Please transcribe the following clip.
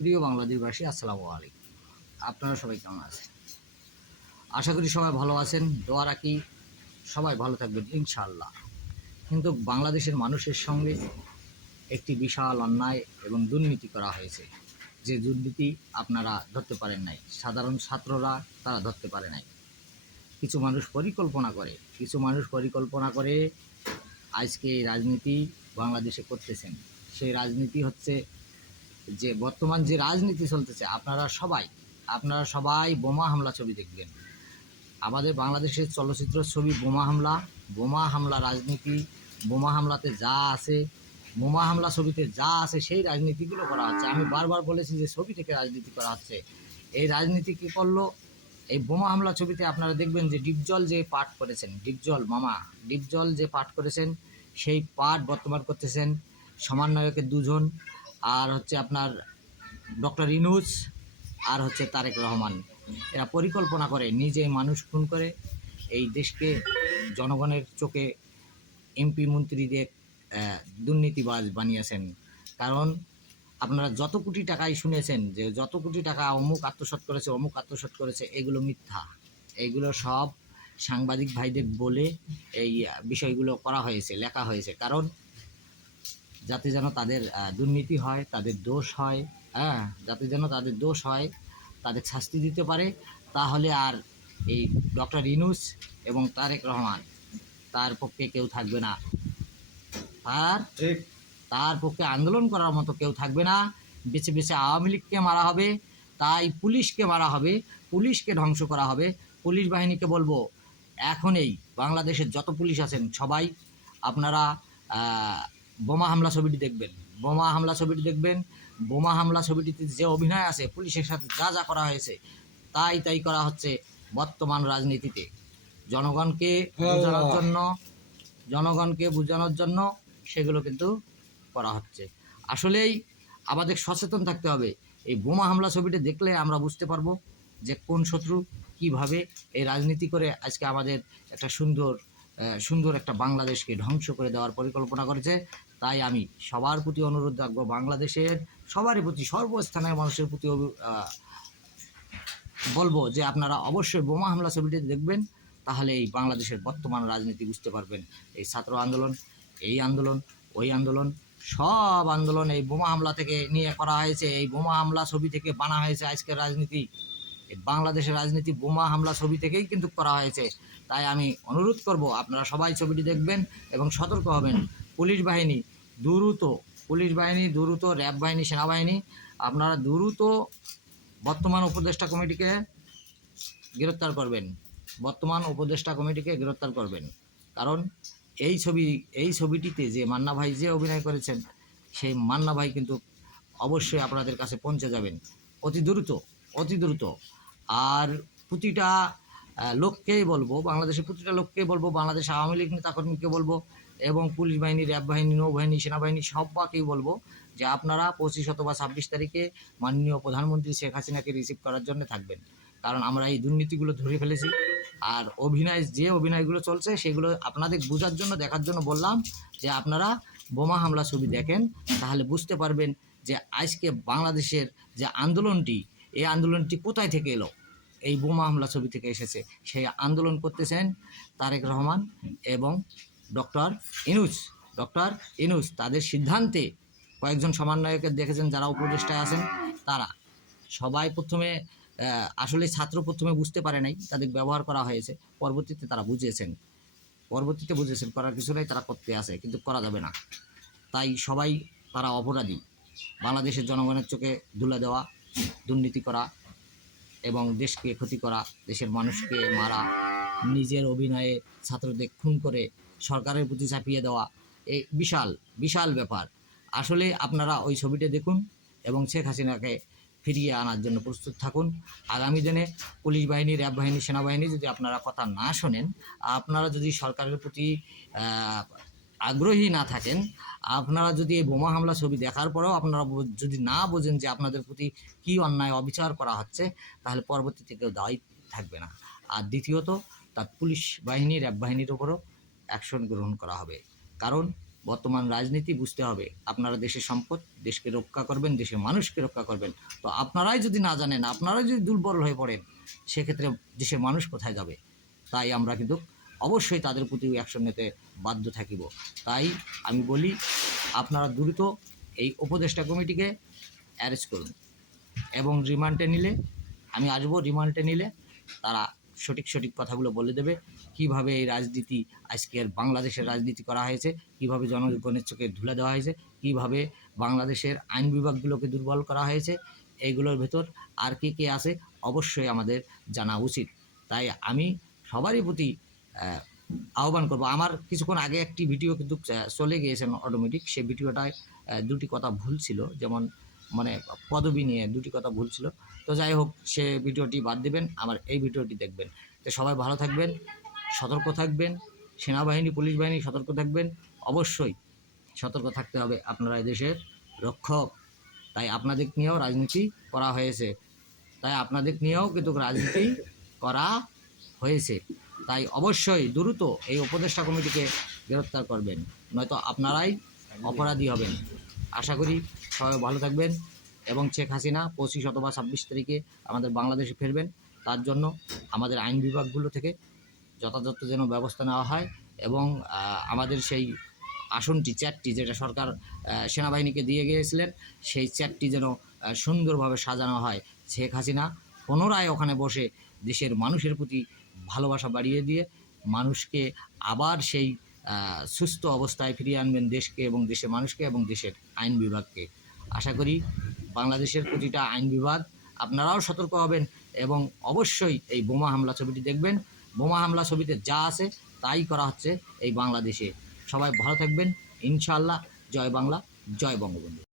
প্রিয় বাংলাদেশবাসী, আসসালামু আলাইকুম। আপনারা সবাই কেমন আছেন? আশা করি সবাই ভালো আছেন। দোয়া রাখি সবাই ভালো থাকবেন ইনশাআল্লাহ। কিন্তু বাংলাদেশের মানুষের সঙ্গে একটি বিশাল অন্যায় এবং দুর্নীতি করা হয়েছে, যে দুর্নীতি আপনারা ধরতে পারেন নাই, সাধারণ ছাত্ররা তারা ধরতে পারে নাই। কিছু মানুষ পরিকল্পনা করে আজকে এই রাজনীতি বাংলাদেশে করতেছেন। সেই রাজনীতি হচ্ছে যে বর্তমান যে রাজনীতি চলতেছে, আপনারা সবাই বোমা হামলা ছবি দেখবেন। আমাদের বাংলাদেশের চলচ্চিত্র ছবি বোমা হামলা রাজনীতি, বোমা হামলাতে যা আছে, বোমা হামলা ছবিতে যা আছে সেই রাজনীতিগুলো করা হচ্ছে। আমি বারবার বলেছি যে ছবি থেকে রাজনীতি করা হচ্ছে। এই রাজনীতি কী করলো? এই বোমা হামলা ছবিতে আপনারা দেখবেন যে ডিপজল যে পাঠ করেছেন, ডিপজল যে পাঠ করেছেন, সেই পাঠ বর্তমান করতেছেন সমন্বয়কের দুজন, আর হচ্ছে আপনার ডক্টর ইউনূস, আর হচ্ছে তারেক রহমান। এরা পরিকল্পনা করে নিজে মানুষ খুন করে এই দেশকে জনগণের চোখে এমপি মন্ত্রীদের দুর্নীতিবাজ বানিয়েছেন। কারণ আপনারা যত কোটি টাকাই শুনেছেন যে যত কোটি টাকা অমুক আত্মসাৎ করেছে, এগুলো মিথ্যা। এইগুলো সব সাংবাদিক ভাইদের বলে এই বিষয়গুলো করা হয়েছে, লেখা হয়েছে। কারণ যাতে যেন তাদের দুর্নীতি হয়, তাদের দোষ হয়, তাদের শাস্তি দিতে পারে। তাহলে আর এই ডক্টর ইউনূস এবং তারেক রহমান তার পক্ষে কেউ থাকবে না, তার পক্ষে আন্দোলন করার মতো কেউ থাকবে না। বেছে বেছে আওয়ামী লীগকে মারা হবে, তাই পুলিশকে মারা হবে, পুলিশকে ধ্বংস করা হবে। পুলিশ বাহিনীকে বলবো, এখন এই বাংলাদেশের যত পুলিশ আছেন সবাই আপনারা বোমা হামলা ছবিটি দেখবেন। বোমা হামলা ছবিটিতে যে অভিনয় আছে, পুলিশের সাথে যা যা করা হয়েছে তাই করা হচ্ছে বর্তমান রাজনীতিতে। জনগণকে বোঝানোর জন্য সেগুলো কিন্তু করা হচ্ছে। আসলেই আমাদের সচেতন থাকতে হবে। এই বোমা হামলা ছবিটি দেখলে আমরা বুঝতে পারবো যে কোন শত্রু কীভাবে এই রাজনীতি করে আজকে আমাদের একটা সুন্দর একটা বাংলাদেশকে ধ্বংস করে দেওয়ার পরিকল্পনা করেছে। তাই আমি সবার প্রতি অনুরোধ রাখবো, বাংলাদেশের সবারই প্রতি, সর্বস্থানের মানুষের প্রতি বলবো যে আপনারা অবশ্যই বোমা হামলা ছবিটি দেখবেন। তাহলে এই বাংলাদেশের বর্তমান রাজনীতি বুঝতে পারবেন। এই ছাত্র আন্দোলন, এই আন্দোলন, ওই আন্দোলন, সব আন্দোলন এই বোমা হামলা থেকে নিয়ে করা হয়েছে। এই বোমা হামলা ছবি থেকে বানা হয়েছে আজকের রাজনীতি। এই বাংলাদেশের রাজনীতি বোমা হামলা ছবি থেকেই কিন্তু করা হয়েছে। তাই আমি অনুরোধ করব আপনারা সবাই ছবিটি দেখবেন এবং সতর্ক হবেন। পুলিশ বাহিনী দ্রুত, র্যাব বাহিনী, সেনাবাহিনী, আপনারা দ্রুত বর্তমান উপদেষ্টা কমিটিকে গ্রেপ্তার করবেন। কারণ এই ছবিটিতে যে মান্না ভাই যে অভিনয় করেছেন, সেই মান্না ভাই কিন্তু অবশ্যই আপনাদের কাছে পৌঁছে যাবেন অতি দ্রুত। আর প্রতিটা লোককেই বলবো, বাংলাদেশ আওয়ামী লীগ নেতাকর্মীকে বলবো, এবং পুলিশ বাহিনী, র্যাব বাহিনী, নৌবাহিনী, সেনাবাহিনী সবাইকেই বলবো যে আপনারা 25 অথবা 26 তারিখে মাননীয় প্রধানমন্ত্রী শেখ হাসিনাকে রিসিভ করার জন্য থাকবেন। কারণ আমরা এই দুর্নীতিগুলো ধরে ফেলেছি। আর যে অভিনয়গুলো চলছে সেগুলো আপনাদের বোঝার জন্য, দেখার জন্য বললাম যে আপনারা বোমা হামলা ছবি দেখেন। তাহলে বুঝতে পারবেন যে আজকে বাংলাদেশের যে আন্দোলনটি, এই আন্দোলনটি কোথায় থেকে এলো। এই বোমা হামলা ছবি থেকে এসেছে। সেই আন্দোলন করতেছেন তারেক রহমান এবং ডক্টর ইউনূস। তাদের সিদ্ধান্তে কয়েকজন সমন্বয়কের দেখেছেন যারা উপদেষ্টায় আছেন, তারা সবাই আসলে ছাত্র প্রথমে বুঝতে পারে নাই, তাদের ব্যবহার করা হয়েছে। পরবর্তীতে বুঝেছেন করার কিছু নাই, তারা করতে আসে, কিন্তু করা যাবে না। তাই তারা অপরাধী। বাংলাদেশের জনগণের চোখে ধুলা দেওয়া, দুর্নীতি করা এবং দেশকে ক্ষতি করা, দেশের মানুষকে মারা, নিজের অভিনয়ে ছাত্রদের খুন করে সরকারের প্রতি চাপিয়ে দেওয়া, এই বিশাল ব্যাপার। আসলে আপনারা ওই ছবিটা দেখুন এবং শেখ হাসিনাকে ফিরিয়ে আনার জন্য প্রস্তুত থাকুন। আগামী দিনে পুলিশ বাহিনী, র্যাব বাহিনী, সেনাবাহিনী যদি আপনারা কথা না শোনেন, আপনারা যদি সরকারের প্রতি আগ্রহী না থাকেন, আপনারা যদি এই বোমা হামলা ছবি দেখার পরেও আপনারা যদি না বোঝেন যে আপনাদের প্রতি কী অন্যায় অবিচার করা হচ্ছে, তাহলে পরবর্তীতে কেউ দায়ী থাকবে না। আর দ্বিতীয়ত, তার পুলিশ বাহিনী, র্যাব বাহিনীর ওপরও অ্যাকশন গ্রহণ করা হবে। কারণ বর্তমান রাজনীতি বুঝতে হবে। আপনারা দেশের সম্পদ, দেশকে রক্ষা করবেন, দেশের মানুষকে রক্ষা করবেন। তো আপনারাই যদি না জানেন, আপনারাই যদি দুর্বল হয়ে পড়েন, সেক্ষেত্রে দেশের মানুষ কোথায় যাবে? তাই আমরা কিন্তু অবশ্যই তাদের প্রতি অ্যাকশন নিতে বাধ্য থাকিব। তাই আমি বলি, আপনারা দ্রুত এই উপদেষ্টা কমিটিকে অ্যারেস্ট করুন এবং রিমান্ডে নিলে আমি আসবো। রিমান্ডে নিলে তারা সঠিক কথাগুলো বলে দেবে, কিভাবে এই রাজনীতি, আজকের বাংলাদেশের রাজনীতি করা হয়েছে, কিভাবে জনগণের চোখে ধুলে দেওয়া হয়েছে, কিভাবে বাংলাদেশের আইন বিভাগগুলোকে দুর্বল করা হয়েছে। এইগুলোর ভেতর আর কে আছে অবশ্যই আমাদের জানা উচিত। তাই আমি সবারই প্রতি আহ্বান করব। আমার কিছুক্ষণ আগে একটি ভিডিও কিন্তু চলে গিয়েছেন অটোমেটিক। সেই ভিডিওটায় দুটি কথা ভুল ছিল, যেমন মানে পদবি নিয়ে দুটি কথা ভুল ছিল। তো যাই হোক, সে ভিডিওটি বাদ দেবেন, আমার এই ভিডিওটি দেখবেন। তো সবাই ভালো থাকবেন, সতর্ক থাকবেন, সেনাবাহিনী, পুলিশ বাহিনী সতর্ক থাকবেন। অবশ্যই সতর্ক থাকতে হবে, আপনারা এই দেশের রক্ষক। তাই আপনাদের নিয়েও রাজনীতি করা হয়েছে, কিন্তু রাজনীতি করা হয়েছে। তাই অবশ্যই দ্রুত এই উপদেষ্টা কমিটিকে গ্রেফতার করবেন, নয়তো আপনারাই অপরাধী হবেন। আশা করি সবাই ভালো থাকবেন এবং শেখ হাসিনা 25 অথবা 26 তারিখে আমাদের বাংলাদেশে ফিরবেন। তার জন্য আমাদের আইন বিভাগগুলো থেকে যথাযথ যেন ব্যবস্থা নেওয়া হয় এবং আমাদের সেই আসনটি, চেয়ারটি, যেটা সরকার সেনাবাহিনীকে দিয়ে গিয়েছিলেন, সেই চেয়ারটি যেন সুন্দরভাবে সাজানো হয়। শেখ হাসিনা পুনরায় ওখানে বসে দেশের মানুষের প্রতি ভালোবাসা বাড়িয়ে দিয়ে মানুষকে আবার সেই সুস্থ অবস্থায় ফিরিয়ে আনবেন, দেশকে এবং দেশের মানুষকে এবং দেশের আইন বিভাগকে। আশা করি বাংলাদেশের প্রতিটা আইন বিভাগ আপনারাও সতর্ক হবেন এবং অবশ্যই এই বোমা হামলা ছবিটি দেখবেন। বোমা হামলা ছবিতে যা আছে তাই করা হচ্ছে এই বাংলাদেশে। সবাই ভালো থাকবেন, ইনশাআল্লাহ। জয় বাংলা, জয় বঙ্গবন্ধু।